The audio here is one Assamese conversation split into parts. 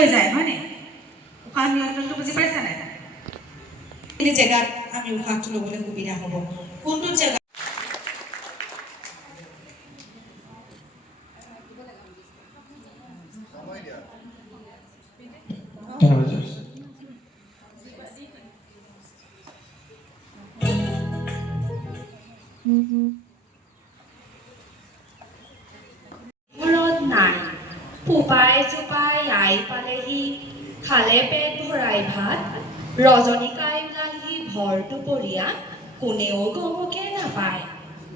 হৈ যায় হয়নে উশাহ নিয়ন্ত্ৰণটো বুজি পাইছা নাই এই জেগাত আমি উশাহটো ল'বলৈ সুবিধা হ'ব কোনটো জেগা নাই ফুপাই চুপাই আই পালেহি খালে পেট ভৰাই ভাত ৰজনীকাই ওলালহি ভৰ দুপৰীয়া কোনেও গমকে নাপায়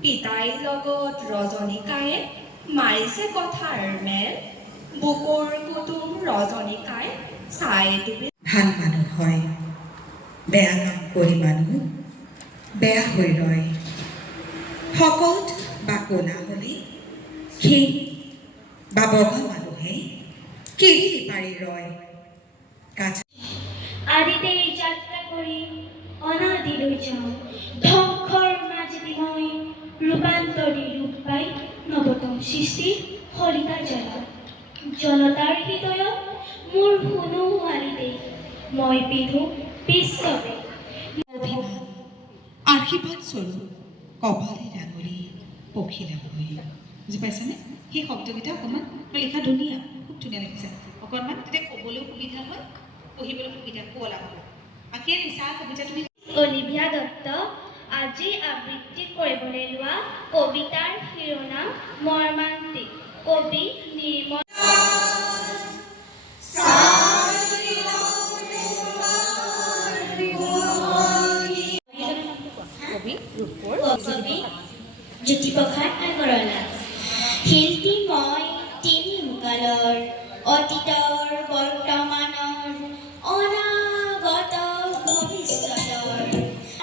পিতাই লগত ৰজনীকায়ে মাৰিছে কথাৰ মেল বুকুৰ কুটুম ৰজনীকাই চাই ডুবি ভাল মানুহ হয় বেয়া কাম কৰি মানুহ বেয়া হৈ ৰয় শকত বা ক'লা হ'লে ক্ষীণ বা বগা মানুহে কিৰিলি পাৰি ৰয় আদিতেই যাত্ৰা কৰি অনাদিলৈ যাওঁ ধ্বংসৰ মাজেদি মই ৰূপান্তৰী ৰূপ পাই নৱতম সৃষ্টি সৰিতা জ্বলা জনতাৰ হৃদয়ত মোৰ শুনো আলিতে মই পিন্ধো বিশ্ববে অভিমান আশীৰ্বাদ স্বৰূপ কপালে ডাঙৰি পখিলা বহি বুজি পাইছানে সেই শব্দকেইটা অকণমান লিখা ধুনীয়া খুব ধুনীয়া লিখিছে অকণমান তেতিয়া ক'বলৈও সুবিধা হয় পঢ়িবলৈ সুবিধা ক'লা হ'ব বাকী নিচা কবিতা তুমি অলিভিয়া দত্ত আজি আবৃত্তি কৰিবলৈ লোৱা কবিতাৰ শিৰোনাম মৰ্মান্তিক কবি নিৰ্মল জ্যোতিপ্ৰসাদ আগৰৱালা শিল্পী মই তিনি মুকালৰ অতীতৰ বৰ্তমানৰ অনাগত ভৱিষ্যতৰ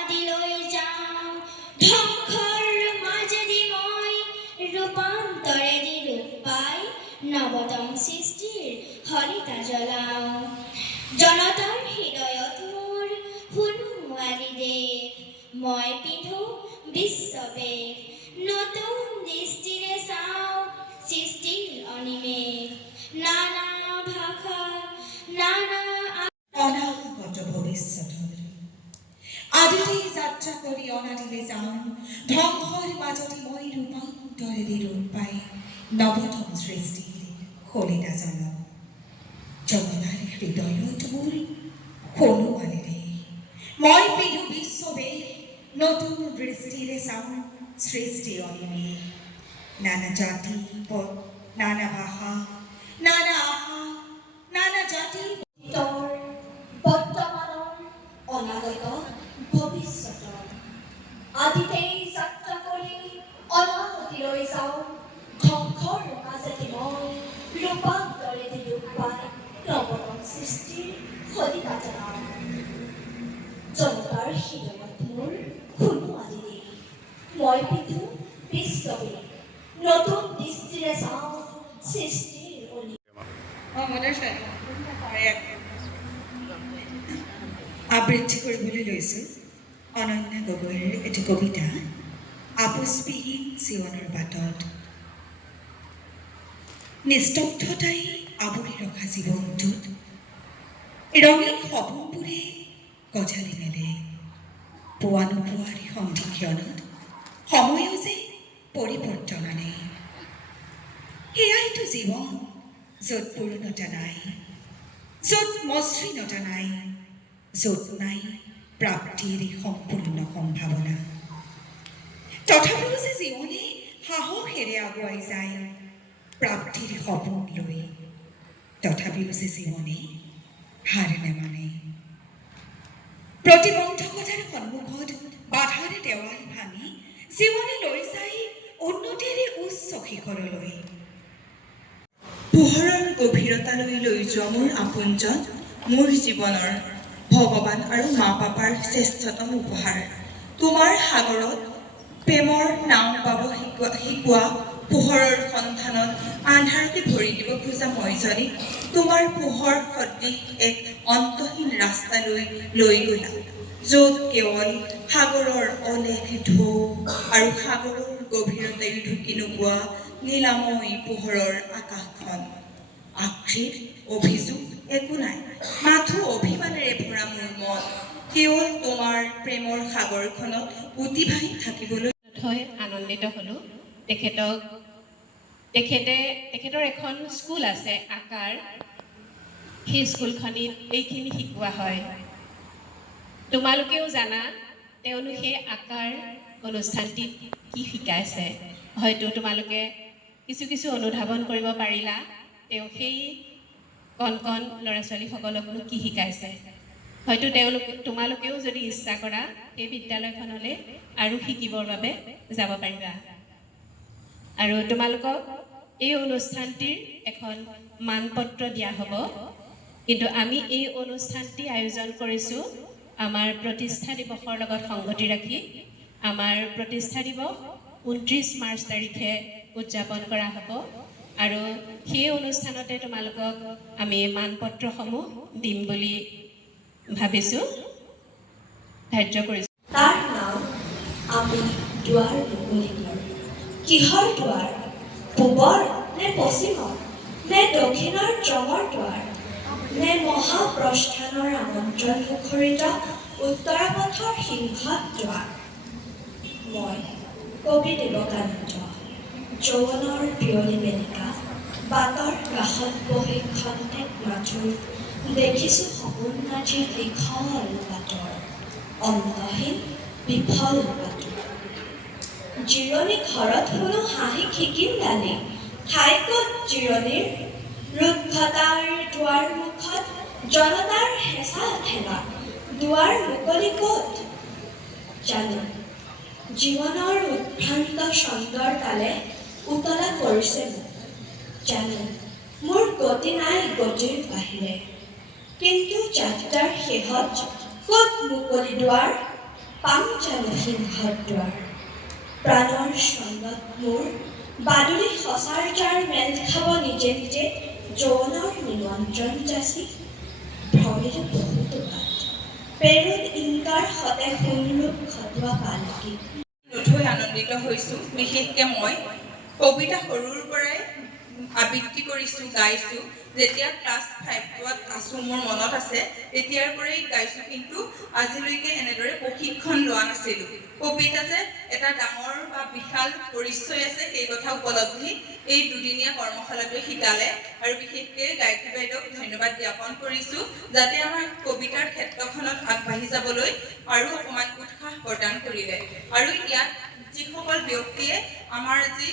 আদিলৈ যাওঁ ধ্বংসৰ মাজেদি মই ৰূপান্তৰেদি ৰূপ পাই নৱতম সৃষ্টিৰ সৰিতা জ্বলাওঁ জনতাৰ হৃদয়ত মোৰ শুনো আলি দেশ মই পিন্ধো বিশ্ববেশ নতুন দৃষ্টিৰে চাওঁ সৃষ্টিৰ অনিমেষ নানা ভাষা নানা অনাগত ভৱিষ্যতৰ আদিতেই যাত্ৰা কৰি অনাদিলৈ যাওঁ ধ্বংসৰ মাজতে মই ৰূপান্তৰেদি ৰূপ পাই নৱতম সৃষ্টিৰ সলিতা জ্বলাওঁ জনতাৰ হৃদয়ত মোৰ শুনো আলিৰে মই পিন্ধো বিশ্ববেশ নতুন দৃষ্টিৰে চাওঁ সৃষ্টি অনিমেষ নানা জাতি নানা ভাষা নানা আশা নানা জাতি বৰ্তমানৰ অনাগত ভৱিষ্যতৰ আদিতেই যাত্ৰা কৰি অনাগতিলৈ যাওঁ ধ্বংসৰ মাজেদি মই ৰূপান্তৰেদি ৰূপ পাই নৱতম সৃষ্টিৰ সলিতা জ্বলাওঁ জনতাৰ হৃদয়ত মোৰ শুনো আলিৰে মই পিন্ধো বিশ্ববেশ নতুন দৃষ্টিৰে চাওঁ সৃষ্টিৰ আবৃত্তি কৰিবলৈ লৈছোঁ অনন্যা গগৈৰ এটি কবিতা আপোচবিহীন জীৱনৰ বাটত নিস্তব্ধতাই আৱৰি ৰখা জীৱনটোত ৰঙীন সপোনবোৰে গজালি মেলে পোৱা নোপোৱাৰ সন্ধিক্ষণত সময়ো যে পৰিৱৰ্তন আনে এয়াইতো জীৱন য'ত পূৰ্ণতা নাই য'ত মসৃণতা নাই য'ত নাই প্ৰাপ্তিৰ সম্পূৰ্ণ সম্ভাৱনা তথাপিও যে জীৱনে সাহসেৰে আগুৱাই যায় প্ৰাপ্তিৰ সপোন লৈ তথাপিও যে জীৱনে হাৰ নেমানে প্ৰতিবন্ধকতাৰ সন্মুখত বাধাৰে দেৱাল ভাঙি জীৱনে লৈ যায় উন্নতিৰে উচ্চ শিখৰলৈ পোহৰৰ গভীৰতালৈ লৈ যোৱা মোৰ আপোনজন মোৰ জীৱনৰ ভগৱান আৰু মা পাপাৰ শ্ৰেষ্ঠতম উপহাৰ তোমাৰ সাগৰত প্ৰেমৰ নাও বাব শিকোৱা পোহৰৰ সন্ধানত আন্ধাৰতে ভৰি দিব খোজা মইজনী তোমাৰ পোহৰ সদৃশ এক অন্তহীন ৰাস্তালৈ লৈ গ'লা য'ত কেৱল সাগৰৰ অলেখ ঢৌ আৰু সাগৰৰ গভীৰতাই ঢুকি নোপোৱা নীলাময় পোহৰৰ আকাশখন আক্ষেপ অভিযোগ একো নাই, মাথো অভিমানেৰে ভৰা মোৰ মন কেৱল তোমাৰ প্ৰেমৰ সাগৰখনত উটি ভাহি থাকিবলৈ। হৈ আনন্দিত হ'লোঁ। তেখেতৰ এখন স্কুল আছে আকাৰ, সেই স্কুলখনিত এইখিনি শিকোৱা হয়। তোমালোকেও জানা তেওঁলোকে সেই আকাৰ অনুষ্ঠানটিত কি শিকাইছে। হয়তো তোমালোকে কিছু অনুধাৱন কৰিব পাৰিলা তেওঁ সেই কণ কণ ল'ৰা ছোৱালীসকলকনো কি শিকাইছে। হয়তো তোমালোকেও যদি ইচ্ছা কৰা সেই বিদ্যালয়খনলৈ আৰু শিকিবৰ বাবে যাব পাৰিবা। আৰু তোমালোকক এই অনুষ্ঠানটিৰ এখন মানপত্ৰ দিয়া হ'ব। কিন্তু আমি এই অনুষ্ঠানটি আয়োজন কৰিছোঁ আমাৰ প্ৰতিষ্ঠা দিৱসৰ লগত সংগতি ৰাখি। আমাৰ প্ৰতিষ্ঠা দিৱস 29 মাৰ্চ তাৰিখে উদযাপন কৰা হ'ব আৰু সেই অনুষ্ঠানতে তোমালোকক আমি মানপত্ৰসমূহ দিম বুলি ভাবিছোঁ, ধাৰ্য কৰিছোঁ। তাৰ নাম আমি দুৱাৰ মুকলি কৰোঁ। কিহৰ দুৱাৰ? পূবৰ নে পশ্চিমৰ নে দক্ষিণৰ জমৰ দুৱাৰ নে মহাপ্ৰস্থানৰ আমন্ত্ৰণ মুখৰিত উত্তৰাপথৰ সিংহত দুৱাৰ? মই কবি দেৱকান্ত, যৌৱনৰ পিয়লি মেনিকা, বাটৰ কাষত বহি খন্তেক মাথোঁ দেখিছোঁ সপোন নাজিৰ দীঘল বাটৰ, অন্তহীন বিফল বাটৰ। জিৰণি ঘৰত শুনো হাঁহি খিকিন্দালি, ঠাই ক'ত জিৰণিৰ? ৰুদ্ধতাৰ দুৱাৰ মুখত জনতাৰ হেঁচা ঠেলা, দুৱাৰ মুকলি ক'ত? জানো জীৱনৰ উদ্ভ্ৰান্ত ছন্দৰ তালে উতলা কৰিছে মোক। জানো মোৰ গতি নাই গতিৰ বাহিৰে, কিন্তু যাত্ৰাৰ শেহত ক'ত মুকলি দুৱাৰ? পাম জানো সিংহৰ দুৱাৰ? প্ৰাণৰ ছন্দত মোৰ বাদুলি সঁচাৰ যাৰ মেল খাব নিজে নিজে যৌৱনৰ নিমন্ত্ৰণ যাচি। ভ্ৰমিলো বহুতো বাট, পেৰুত ইনকাৰ সতে সোণৰূপ খটোৱা পালকি। নথৈ আনন্দিত হৈছোঁ। বিশেষকৈ মই কবিতা সৰুৰ পৰাই আবৃত্তি কৰিছোঁ, গাইছোঁ। যেতিয়া ক্লাছ 5ত আছোঁ, মোৰ মনত আছে, তেতিয়াৰ পৰাই গাইছোঁ, কিন্তু আজিলৈকে এনেদৰে প্ৰশিক্ষণ লোৱা নাছিলোঁ। কবিতা যে এটা ডাঙৰ বা বিশাল পৰিচয় আছে সেই কথা উপলব্ধি এই দুদিনীয়া কৰ্মশালাটোৱে শিকালে। আৰু বিশেষকৈ গায়ত্ৰী বাইদেউক ধন্যবাদ জ্ঞাপন কৰিছোঁ, যাতে আমাৰ কবিতাৰ ক্ষেত্ৰখনত আগবাঢ়ি যাবলৈ আৰু অকণমান উৎসাহ প্ৰদান কৰিলে। আৰু ইয়াত যিসকল ব্যক্তিয়ে আমাৰ আজি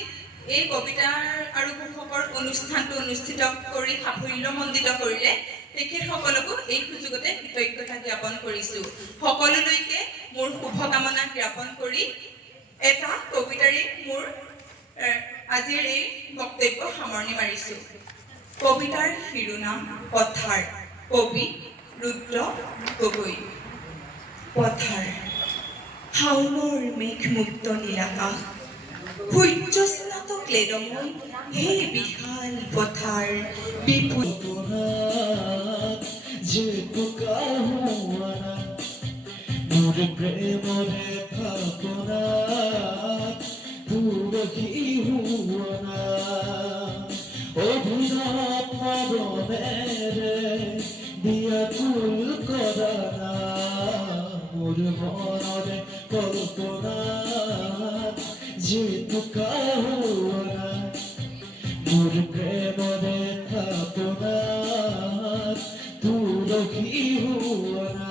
এই কবিতাৰ আৰু ঘোষকৰ অনুষ্ঠানটো অনুষ্ঠিত কৰি সাফল্যমণ্ডিত কৰিলে, তেখেতসকলকো এই সুযোগতে কৃতজ্ঞতা জ্ঞাপন কৰিছোঁ। সকলোলৈকে মোৰ শুভকামনা জ্ঞাপন কৰি এটা কবিতাৰে মোৰ আজিৰ এই বক্তব্য সামৰণি মাৰিছোঁ। কবিতাৰ শিৰোনাম পথাৰ, কবি ৰুদ্ৰ গগৈ। পথাৰ, শাওনৰ মেঘমুক্ত নীলাকাশ, সূৰ্যস্নাত ক্লেদময় সেই বিশাল পথাৰ, বিপুল মোর প্রেমরে খাপনা পুরহি হুয়ানা অভিনব মরণেরে দিয়া কুল করানা মোর মনরে কল্পনা যে তুকা হুয়ানা মোর প্রেমরে খাপনা পুরহি হুয়ানা।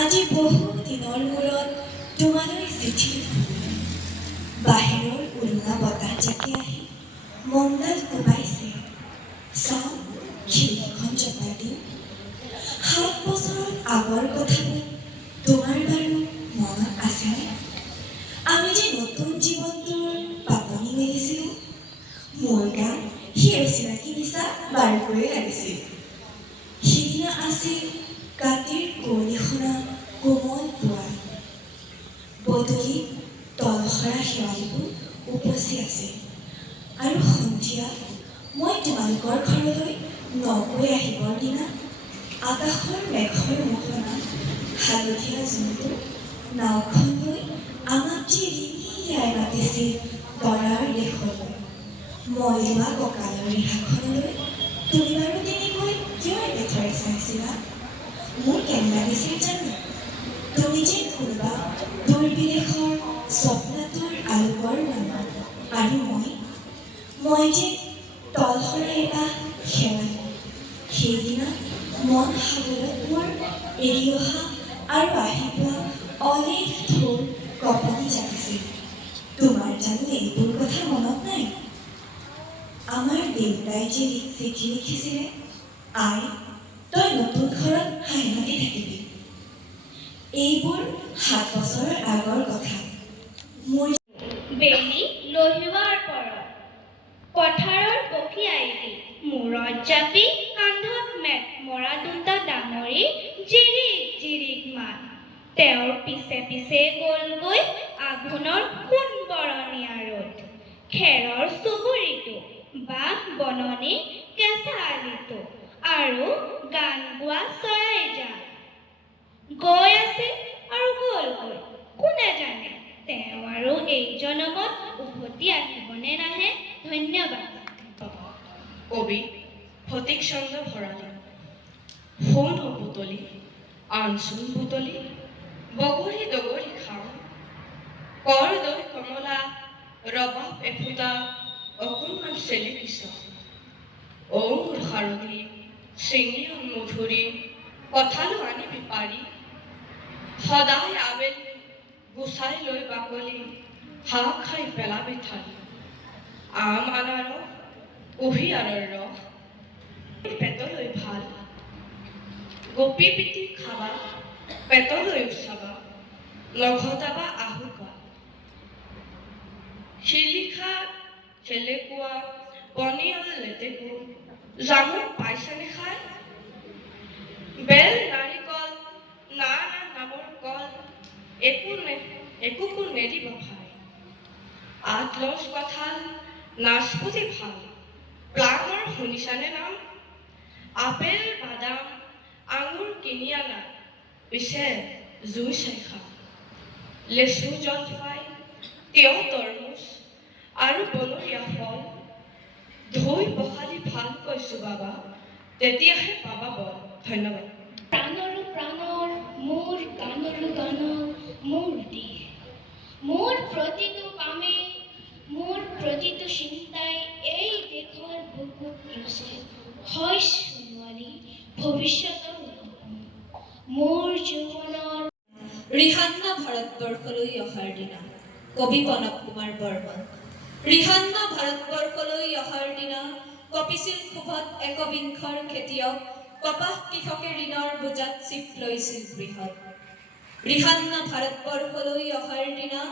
আজি বহু দিনৰ মূৰত তোমালৈ চিঠি বাহিৰৰ উৰুঙা বতাহ জাকি আহি মনডাল কোবাইছে। চাওঁ খিৰিকীখন জপাই দিওঁ। 7 বছৰৰ আগৰ কথাবোৰ তোমাৰ বাৰু মনত আছেনে? আমি যে নতুন জীৱনটোৰ পাতনি মেলিছিলোঁ। মোৰ গাত সেই অচিনাকি নিচা বাৰুকৈয়ে লাগিছিল। সিদিনা আছিল কাতিৰ কুঁৱলী শুনা কোমল পুৱা। বদলি তলসৰা শেৱালিবোৰ উপচি আছিল। আৰু সন্ধিয়া মই তোমালোকৰ ঘৰলৈ নকৈ আহিবৰ দিনা আকাশৰ মেঘৰ মোহনা হালধীয়া জোনটো নাওখন লৈ আমাক যে ৰিঙিয়াই মাতিছিল তৰাৰ দেশলৈ। মই লোৱা কঁকালৰ ৰিহাখনলৈ তুমি বাৰু তেনেকৈ কিয় এনেদৰে চাইছিলা? মোৰ কেনে লাগিছিল জানো? তুমি যেন কোনোবা দূৰবিদেশৰ স্বপ্নাতুৰ আলোকৰ নাম, আৰু মই যে তলসৰে এটা শেৱালি। সেইদিনা মন সাগৰত মোৰ এৰি অহা আৰু আহি পোৱা অলেখ ঢৌৰ কঁপনি জাগিছিল। তোমাৰ জানো এইবোৰ কথা মনত নাই? আমাৰ দেউতাই যে চিঠি লিখিছিলে, আই তই নতুন ঘৰত হাঁহি মাতি থাকিবি। এইবোৰ 7 বছৰৰ আগৰ কথা। মোৰ বেলি লহিওৱাৰ পৰত পথাৰৰ পখী আইলি মূৰত জাপি কান্ধত মেট মৰা দুটা ডাঙৰি জিৰিক জিৰিক মাত। তেওঁৰ পিছে পিছে গ'লগৈ আঘোণৰ সোণ বৰণীয়া ৰ'দ। খেৰৰ চুবুৰীটো বাঁহ বননি কেঁচা আলিটো আৰু গান গোৱা চৰাইজাক গৈ আছে আৰু গ'লগৈ। কোনে জানে তেওঁ আৰু এই জনমত উভতি আহিবনে নাহে? ধন্যবাদ। কবি ফটিক চন্দ্ৰ ভঁৰালী। সোণ বুটলি আনচোন বুটলি বগৰী দগৰী খাওঁ, কৰদৈ কমলা ৰবাব এফুটা অকণমান চেলি পিছ। অ মোৰ শাৰদী চিঙি মধুৰী কঁঠালো আনিবি পাৰি। সদায় আবেলি গুচাই লৈ বাকলি হাঁহ খাই পেলাবি থালি। আম আনাৰস কুঁহিয়াৰৰ ৰস পেটলৈ ভাল। গোপী পিঠি খাবা পেটলৈ উচাবা, নঘটাবা আহুকা। শিলিখা চেলেকুৱা পনিয়ল লেটেকু জামুক পাইছেনে খাই? বেল নাৰিকল নানা নামৰ কল একোকো নেদিব ভাই। আতলচ কঁঠাল নাচপতি ভাল। প্লামৰ শুনিছানে নাম? আপেল বাদাম আঙুৰ কিনি আনা পিছে জুই চাই খা। লেচু জলফাই তিয়হ তৰমুজ আৰু বনৰীয়া ফল ধুই পখালি ভালকৈ চোবাবা, তেতিয়াহে পাবা বল। ধন্যবাদ। প্ৰাণৰো প্ৰাণৰ মোৰ গানৰো গানৰ মোৰ দেহ, মোৰ প্ৰতিটো কামে মোৰ প্ৰতিটো চিন্তাই এই দেশৰ বুকুত ৰচে হয় সোণোৱালী ভৱিষ্যতৰ সপোন। মোৰ জীৱনৰ ৰিহান্না ভাৰতবৰ্ষলৈ অহাৰ দিনা। কবি প্ৰণৱ কুমাৰ বৰ্মন। ৰিহান্না ভাৰতবৰ্ষলৈ অহাৰ দিনা কপিছিল ক্ষোভত একবিংশৰ খেতিয়ক কপাহ কৃষকে ঋণৰ বোজাত চিপ লৈছিল বৃহৎ। ৰিহান্না ভাৰতবৰ্ষলৈ অহাৰ দিনা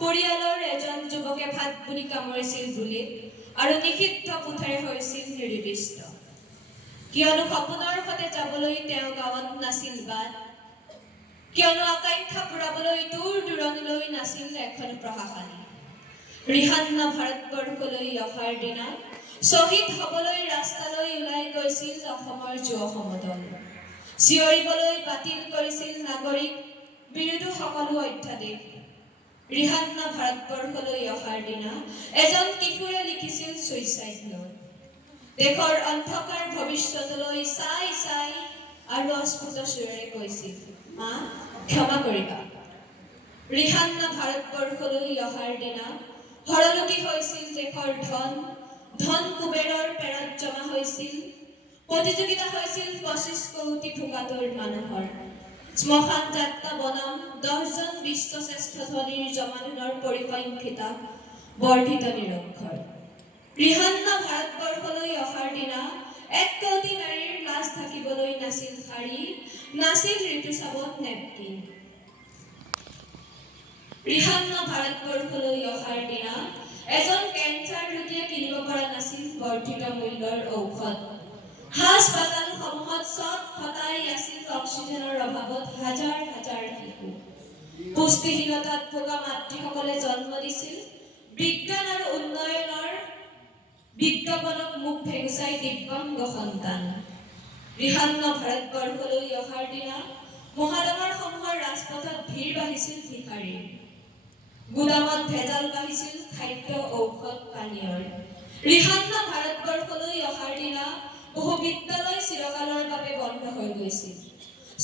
পৰিয়ালৰ এজন যুৱকে ভাত বুলি কামুৰিছিল বুলিত আৰু নিষিদ্ধ পুথেৰে হৈছিল নিৰ্দিষ্ট। কিয়নো সপোনৰ সতে যাবলৈ তেওঁ গাঁৱত নাছিল বাট, কিয়নো আকাংক্ষা পুৰাবলৈ দূৰ দূৰণিলৈ নাছিল এখন প্ৰশাসনী। ৰিহান্না ভাৰতবৰ্ষলৈ অহাৰ দিনা শ্বহীদ হবলৈ ৰাস্তালৈ ওলাই গৈছিল অসমৰ যুৱ সমদল। চিঞৰিবলৈ বাতিল কৰিছিল নাগৰিক বিৰোধী সকলো অধ্যাদেশ। ৰিহান্না ভাৰতবৰ্ষলৈ অহাৰ দিনা এজন কিশোৰে লিখিছিল ছুইচাইড নোট। দেশৰ অন্ধকাৰ ভৱিষ্যতলৈ চাই চাই আৰু অস্ফুট সুৰেৰে কৈছিল, মা ক্ষমা কৰিবা। ৰিহান্না ভাৰতবৰ্ষলৈ অহাৰ দিনা হৰলুকি হৈছিল দেশৰ ধন, ধন কুবেৰৰ পেৰত জমা হৈছিল। প্ৰতিযোগিতা হৈছিল 25 কোটি ভোকাতুৰ মানুহৰ। শ্মশান যাত্ৰা বনাম 10জন বিশ্ব শ্ৰেষ্ঠ ধনীৰ জমাধনৰ পৰিসংখ্যিতা বৰ্ধিত নিৰক্ষৰ। ৰিহান্না ভাৰতবৰ্ষলৈ অহাৰ দিনা 1 কোটি নাৰীৰ লাজ ঢাকিবলৈ নাছিল শাৰী, নাছিল ঋতুস্ৰাৱত নেপকিন। ৰিহান্না ভাৰতবৰ্ষলৈ অহাৰ দিনা এজন কেঞ্চাৰ ৰোগীয়ে কিনিব পৰা নাছিল বৰ্ধিত মূল্যৰ ঔষধ। হাস্পাতালসমূহত চট ফটাই আছিল অক্সিজেনৰ অভাৱত হাজাৰ হাজাৰ শিশু। পুষ্টিহীনতাত ভোগা মাতৃসকলে জন্ম দিছিল বিজ্ঞান আৰু উন্নয়নৰ বিজ্ঞাপনক মুখ ভেঙচাই দিব্যাংগ সন্তান ৰিহান্ন ভাৰতবৰ্ষলৈ অহাৰ দিনা মহানগৰসমূহৰ ৰাজপথত ভিৰ বাঢ়িছিল ভিখাৰীৰ গুদামত ভেজাল বাঢ়িছিল খাদ্য ঔষধ পানীয়ৰ ৰিহান্ন ভাৰতবৰ্ষলৈ অহাৰ দিনা বহু বিদ্যালয় চিৰকালৰ বাবে বন্ধ হৈ গৈছিল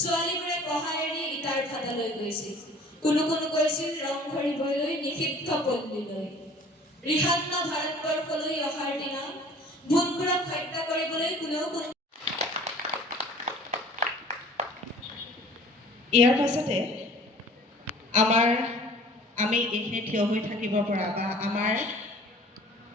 ছোৱালীবোৰে পঢ়া এৰি ইটাৰ ভাটালৈ গৈছিল কোনো গৈছিল ৰং ভৰিবলৈ নিষিদ্ধ পল্লীলৈ ৰিহান্ন ভাৰতবৰ্ষলৈ অহাৰ দিনা ভোটবোৰক হত্যা কৰিবলৈ কোনেও ইয়াৰ পাছতে আমি এইখিনি থিয় হৈ থাকিব পৰা বা আমাৰ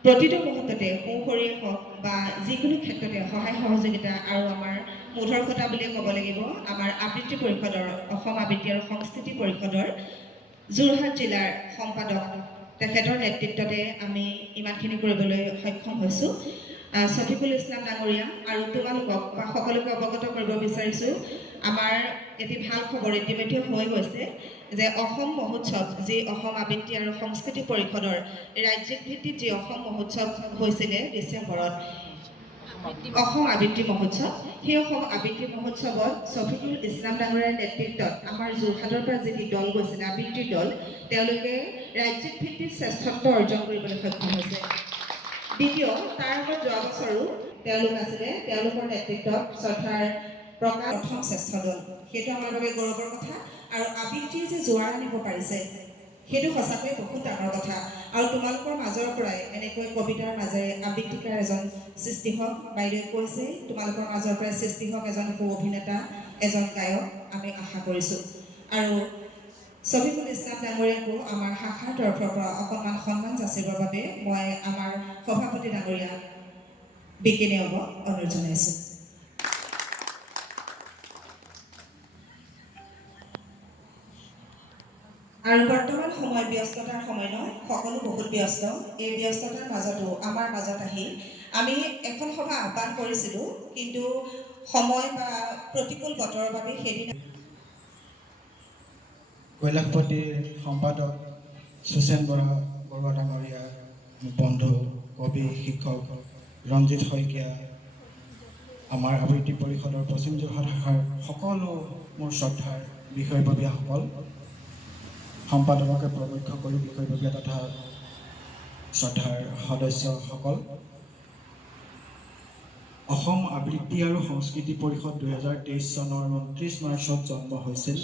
প্ৰতিটো মুহূৰ্ততে সু-শৰীৰ হওক বা যিকোনো ক্ষেত্ৰতে সহায় সহযোগিতা আৰু আমাৰ মুধৰ্ষতা বুলিয়ে ক'ব লাগিব আমাৰ আবৃত্তি পৰিষদৰ অসম আবৃত্তি আৰু সংস্কৃতি পৰিষদৰ যোৰহাট জিলাৰ সম্পাদক তেখেতৰ নেতৃত্বতে আমি ইমানখিনি কৰিবলৈ সক্ষম হৈছোঁ ছফিকুল ইছলাম ডাঙৰীয়া আৰু তোমালোকক বা সকলোকে অৱগত কৰিব বিচাৰিছোঁ আমাৰ এটি ভাল খবৰ ইতিমধ্যে হৈ গৈছে যে অসম মহোৎসৱ যি অসম আবৃত্তি আৰু সংস্কৃতি পৰিষদৰ ৰাজ্যিক ভিত্তিত যি অসম মহোৎসৱ হৈছিলে ডিচেম্বৰত অসম আবৃত্তি মহোৎসৱ সেই অসম আবৃত্তি মহোৎসৱত ছফিকুল ইছলাম ডাঙৰীয়াৰ নেতৃত্বত আমাৰ যোৰহাটৰ পৰা যিটি দল গৈছিলে আবৃত্তিৰ দল তেওঁলোকে ৰাজ্যিক ভিত্তিত শ্ৰেষ্ঠত্ব অৰ্জন কৰিবলৈ সক্ষম হৈছে দ্বিতীয় তাৰ আগত যোৱা বছৰো তেওঁলোক আছিলে তেওঁলোকৰ নেতৃত্বত শ্ৰদ্ধাৰ প্ৰথম শ্ৰেষ্ঠ দল সেইটো আমাৰ বাবে গৌৰৱৰ কথা আৰু আবৃত্তিয়ে যে জোৱাৰ আনিব পাৰিছে সেইটো সঁচাকৈ বহুত ডাঙৰ কথা আৰু তোমালোকৰ মাজৰ পৰাই এনেকৈ কবিতাৰ মাজেৰে আবৃত্তিকাৰ এজন সৃষ্টি হওক বাইদেৱে কৈছে তোমালোকৰ মাজৰ পৰাই সৃষ্টি হওক এজন সু অভিনেতা এজন গায়ক আমি আশা কৰিছোঁ আৰু ছফিকুল ইছলাম ডাঙৰীয়াকো আমাৰ শাখাৰ তৰফৰ পৰা অকণমান সন্মান যাচিবৰ বাবে মই আমাৰ সভাপতি ডাঙৰীয়া বিকি নেওগক অনুৰোধ জনাইছোঁ আৰু বৰ্তমান সময় ব্যস্ততাৰ সময় নহয় সকলো বহুত ব্যস্ত এই ব্যস্ততাৰ মাজতো আমাৰ মাজত আহি আমি এখন সভা আহ্বান কৰিছিলোঁ কিন্তু সময় বা প্ৰতিকূল বতৰৰ বাবে সেইদিনা কৈলাশপতিৰ সম্পাদক সুচেন বৰুৱা ডাঙৰীয়া বন্ধু কবি শিক্ষক ৰঞ্জিত শইকীয়া আমাৰ আবৃত্তি পৰিষদৰ পশ্চিম যোৰহাট শাখাৰ সকলো মোৰ শ্ৰদ্ধাৰ বিষয়ববীয়াসকল সম্পাদককে প্ৰমুখ্য কৰি বিষয়ববীয়া তথা শ্ৰদ্ধাৰ সদস্যসকল অসম আবৃত্তি আৰু সংস্কৃতি পৰিষদ 2023 চনৰ 29 মাৰ্চত জন্ম হৈছিল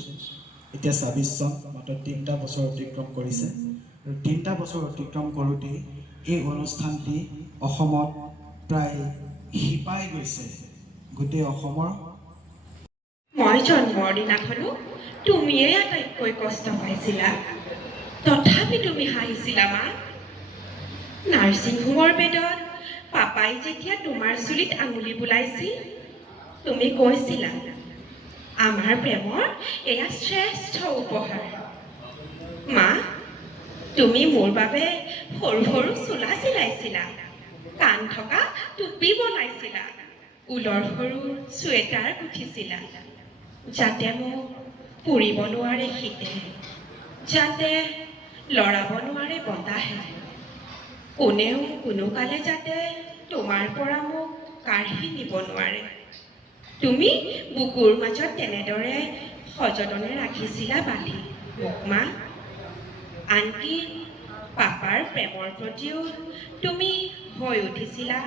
এতিয়া 26 চন মাত্ৰ 3টা বছৰ অতিক্ৰম কৰিছে আৰু 3টা বছৰ অতিক্ৰম কৰোঁতেই এই অনুষ্ঠানটি অসমত প্ৰায় শিপাই গৈছে গোটেই অসমৰ মই জন্মৰ দিনাখনো তুমিয়েই আটাইতকৈ কষ্ট পাইছিলা তথাপি তুমি হাঁহিছিলা মা নাৰ্ছিং হোমৰ বেডত পাপাই যেতিয়া তোমাৰ চুলিত আঙুলি বুলাইছিল তুমি কৈছিলা আমাৰ প্ৰেমৰ এয়া শ্ৰেষ্ঠ উপহাৰ মা তুমি মোৰ বাবে সৰু সৰু চোলা চিলাইছিলা কাণ থকা টুপি বনাইছিলা ঊলৰ সৰু চুৱেটাৰ গুঠিছিলা যাতে মোক পুৰিব নোৱাৰে শীতে যাতে লৰাব নোৱাৰে বতাহে কোনেও কোনো কালে যাতে তোমাৰ পৰা মোক কাঢ়ি নিব নোৱাৰে তুমি বুকুৰ মাজত তেনেদৰে সযতনে ৰাখিছিলা বান্ধি মোক মা আনকি পাপাৰ প্ৰেমৰ প্ৰতিও তুমি হৈ উঠিছিলা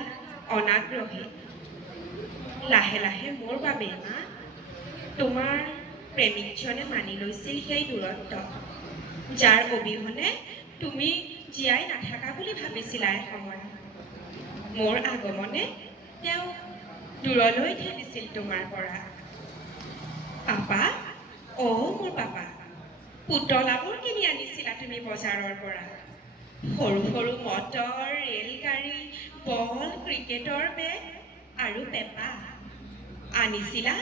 অনাগ্ৰহী লাহে লাহে মোৰ বাবে মা তোমাৰ প্ৰেমিকজনে মানি লৈছিল সেই দূৰত্ব যাৰ অবিহনে তুমি জীয়াই নাথাকা বুলি ভাবিছিলা এসময়ত মোৰ আগমনে তেওঁ দূৰলৈ ঠেলিছিল তোমাৰ পৰা পাপা মোৰ পাপা পুতলাবোৰ কিনি আনিছিলা তুমি বজাৰৰ পৰা সৰু সৰু মটৰ ৰেলগাড়ী বল ক্ৰিকেটৰ বেট আৰু পেপা আনিছিলা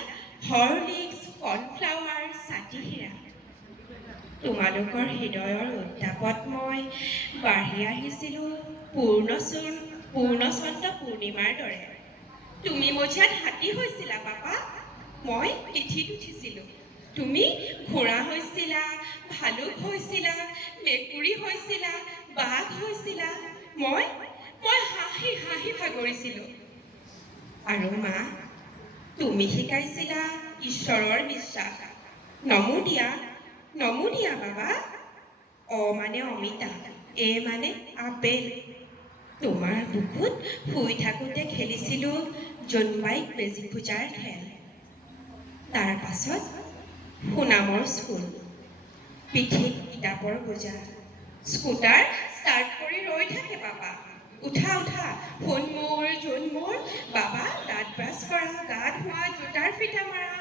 হৰলিক্স কৰ্ণফ্লাৱাৰ ছাতিহীৰা তোমালোকৰ হৃদয়ৰ উত্তাপত মই বাঢ়ি আহিছিলোঁ পূৰ্ণচন্দ্ৰ পূৰ্ণিমাৰ দৰে তুমি মজিয়াত হাতী হৈছিলা পাপা মই পিঠিত উঠিছিলোঁ তুমি ঘোঁৰা হৈছিলা ভালুক হৈছিলা মেকুৰী হৈছিলা বাঘ হৈছিলা মই হাঁহ হাঁহি হাঁহি ভাগৰিছিলোঁ। আৰু মা, তুমি শিকাইছিলা ঈশ্বৰৰ বিশ্বাস। নমো দিয়া বাবা। অ মানে অমিতা, এ মানে আপেল। তোমাৰ বুকুত শুই থাকোঁতে খেলিছিলোঁ জোনবাইক বেজী পূজাৰ খেল। তাৰ পাছত সুনামৰ স্কুল, পিঠিত কিতাপৰ বোজা। স্কুটাৰ ষ্টাৰ্ট কৰি ৰৈ থাকে বাবা। উঠা সোণ মোৰ জোন মোৰ, বাবা দাঁত ব্ৰাছ কৰা, গা ধোৱা, জোতাৰ ফিটা মাৰা।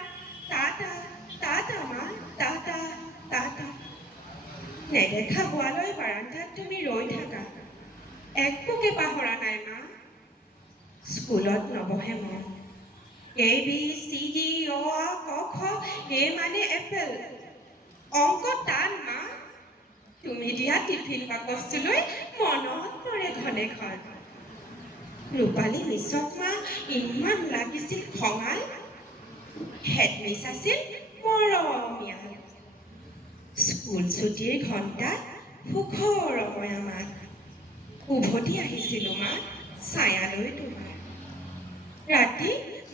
টাটা মা, টাটা। নেদেখা হোৱালৈ বাৰান্দাত তুমি ৰৈ থাকা। এক পোকে পাহৰা নাই মা। স্কুলত নবহে মন। ABCD অ আ ক খ, এ মানে এপেল। অংক টান মা। তুমি দিয়া টিফিন বাকচটোলৈ মনত পৰে ঘনে ঘন। ৰূপালী মিছক মা ইমান লাগিছিল খঙাল। হেডমিছ আছিল মৰমীয়াল। স্কুল ছুটিৰ ঘণ্টা সুখৰ অময়ামাত। উভতি আহিছিলোঁ মা ছায়ালৈ তোমাৰ। ৰাতি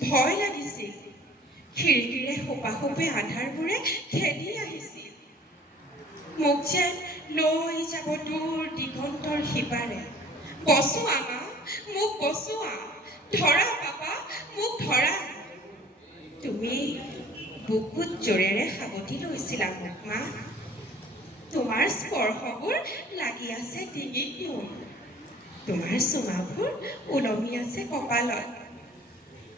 ভয় লাগিছিল, খিৰিকীৰে সোপে আন্ধাৰবোৰে খেদি আহিছিল। মোক যেন লৈ যাব দূৰ দিগন্তৰ সিপাৰে। বচোৱা মা, মোক বচোৱা। ধৰা পাপা, মোক ধৰা। তুমি বুকুত জোৰেৰে সাৱটি লৈছিলা মোক মা। তোমাৰ স্পৰ্শবোৰ লাগি আছে ডিঙিত মোৰ। তোমাৰ চুমাবোৰ ওলমি আছে কপালত।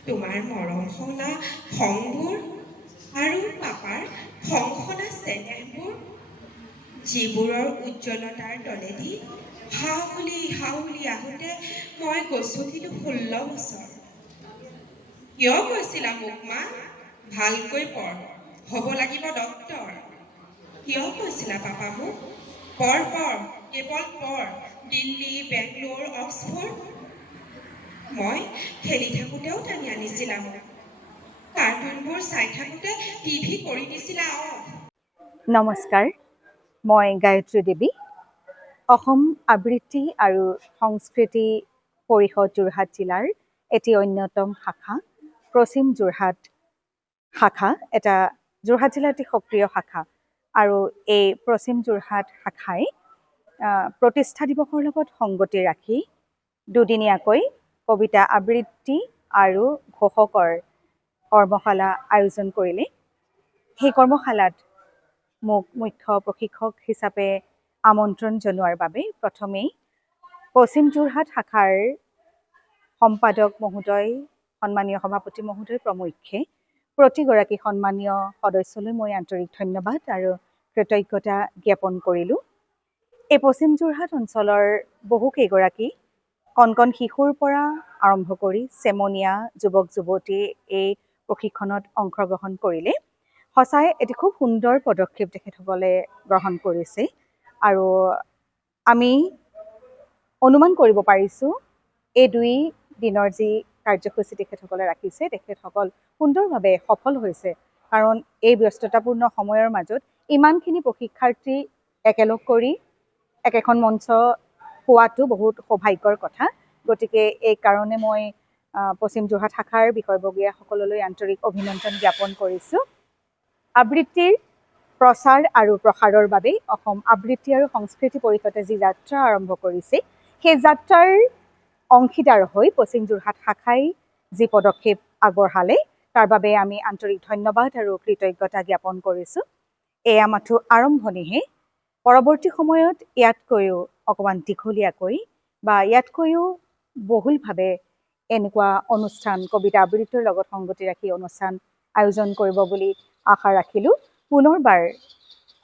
তোমাৰ মৰম সনা খংবোৰ আৰু পাপাৰ খংসনা চেনেহবোৰ, যিবোৰৰ উজ্জ্বলতাৰ তলেদি হাউলি আহোঁতে মই গচকিলোঁ 16 বছৰ। কিয় কৈছিলা মোক মা, ভালকৈ পঢ়, হ'ব লাগিব ডক্তৰ? কিয় কৈছিলা পাপা মোক, পঢ় কেৱল পঢ়, দিল্লী, বেংগলোৰ, অক্সফৰ্ড? মই খেলি থাকোঁতেও টানি আনিছিলা মোক। কাৰ্টুনবোৰ চাই থাকোঁতে টিভি কৰি দিছিলা অফ। নমস্কাৰ, মই গায়ত্ৰী দেৱী। অসম আবৃত্তি আৰু সংস্কৃতি পৰিষদ যোৰহাট জিলাৰ এটি অন্যতম শাখা, পশ্চিম যোৰহাট শাখা, এটা যোৰহাট জিলাৰ এটি সক্ৰিয় শাখা। আৰু এই পশ্চিম যোৰহাট শাখাই প্ৰতিষ্ঠা দিৱসৰ লগত সংগতি ৰাখি দুদিনীয়াকৈ কবিতা আবৃত্তি আৰু ঘোষকৰ কৰ্মশালা আয়োজন কৰিলে। সেই কৰ্মশালাত মোক মুখ্য প্ৰশিক্ষক হিচাপে আমন্ত্ৰণ জনোৱাৰ বাবে প্ৰথমেই পশ্চিম যোৰহাট শাখাৰ সম্পাদক মহোদয়, সন্মানীয় সভাপতি মহোদয় প্ৰমুখ্যে প্ৰতিগৰাকী সন্মানীয় সদস্যলৈ মই আন্তৰিক ধন্যবাদ আৰু কৃতজ্ঞতা জ্ঞাপন কৰিলোঁ। এই পশ্চিম যোৰহাট অঞ্চলৰ বহুকেইগৰাকী কণ শিশুৰ পৰা আৰম্ভ কৰি চেমনীয়া যুৱক যুৱতীয়ে এই প্ৰশিক্ষণত অংশগ্ৰহণ কৰিলে। সঁচাই এটি খুব সুন্দৰ পদক্ষেপ তেখেতসকলে গ্ৰহণ কৰিছে আৰু আমি অনুমান কৰিব পাৰিছোঁ এই 2 দিনৰ যি কাৰ্যসূচী তেখেতসকলে ৰাখিছে, তেখেতসকল সুন্দৰভাৱে সফল হৈছে। কাৰণ এই ব্যস্ততাপূৰ্ণ সময়ৰ মাজত ইমানখিনি প্ৰশিক্ষাৰ্থী একেলগ কৰি একেখন মঞ্চ পোৱাটো বহুত সৌভাগ্যৰ কথা। গতিকে এই কাৰণে মই পশ্চিম যোৰহাট শাখাৰ বিষয়ববীয়াসকললৈ আন্তৰিক অভিনন্দন জ্ঞাপন কৰিছোঁ। আবৃত্তিৰ প্ৰচাৰ আৰু প্ৰসাৰৰ বাবে অসম আবৃত্তি আৰু সংস্কৃতি পৰিষদে যি যাত্ৰা আৰম্ভ কৰিছে, সেই যাত্ৰাৰ অংশীদাৰ হৈ পশ্চিম যোৰহাট শাখাই যি পদক্ষেপ আগবঢ়ালে, তাৰ বাবে আমি আন্তৰিক ধন্যবাদ আৰু কৃতজ্ঞতা জ্ঞাপন কৰিছোঁ। এয়া মাথো আৰম্ভণিহে। পৰৱৰ্তী সময়ত ইয়াতকৈও অকণমান দীঘলীয়াকৈ বা ইয়াতকৈও বহুলভাৱে এনেকুৱা অনুষ্ঠান, কবিতা আবৃত্তিৰ লগত সংগতি ৰাখি অনুষ্ঠান আয়োজন কৰিব বুলি আশা ৰাখিলোঁ। পুনৰবাৰ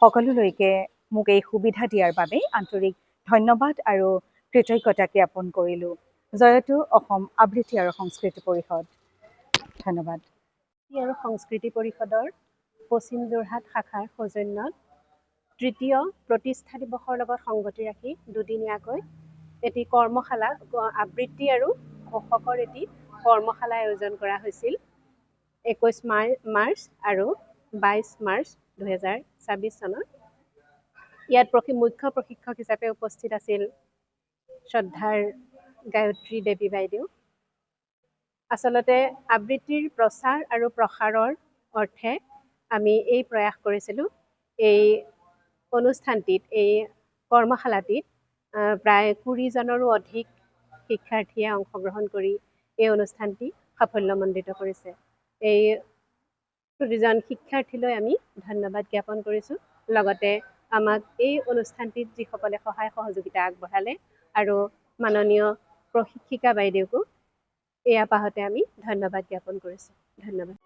সকলোলৈকে মোক এই সুবিধা দিয়াৰ বাবে আন্তৰিক ধন্যবাদ আৰু কৃতজ্ঞতা জ্ঞাপন কৰিলোঁ। জয়তু অসম আবৃত্তি আৰু সংস্কৃতি পৰিষদ। ধন্যবাদ। আৰু সংস্কৃতি পৰিষদৰ পশ্চিম যোৰহাট শাখাৰ সৌজন্যত তৃতীয় প্ৰতিষ্ঠা দিৱসৰ লগত সংগতি ৰাখি দুদিনীয়াকৈ এটি কৰ্মশালা, আবৃত্তি আৰু ঘোষকৰ এটি কৰ্মশালা আয়োজন কৰা হৈছিল 21 মাৰ্চ আৰু 22 মাৰ্চ 2024 চনত। ইয়াত মুখ্য প্ৰশিক্ষক হিচাপে উপস্থিত আছিল শ্ৰদ্ধাৰ গায়ত্ৰী দেৱী বাইদেউ। আচলতে আবৃত্তিৰ প্ৰচাৰ আৰু প্ৰসাৰৰ অৰ্থে আমি এই প্ৰয়াস কৰিছিলোঁ। এই অনুষ্ঠানটিত, এই কৰ্মশালাটিত প্ৰায় 20জনৰো অধিক শিক্ষাৰ্থীয়ে অংশগ্ৰহণ কৰি এই অনুষ্ঠানটি সাফল্যমণ্ডিত কৰিছে। এই প্ৰতিজন শিক্ষাৰ্থীলৈ আমি ধন্যবাদ জ্ঞাপন কৰিছোঁ। লগতে আমাক এই অনুষ্ঠানটিত যিসকলে সহায় সহযোগিতা আগবঢ়ালে আৰু মাননীয় প্ৰশিক্ষিকা বাইদেউকো এই আপাহতে আমি ধন্যবাদ জ্ঞাপন কৰিছোঁ। ধন্যবাদ।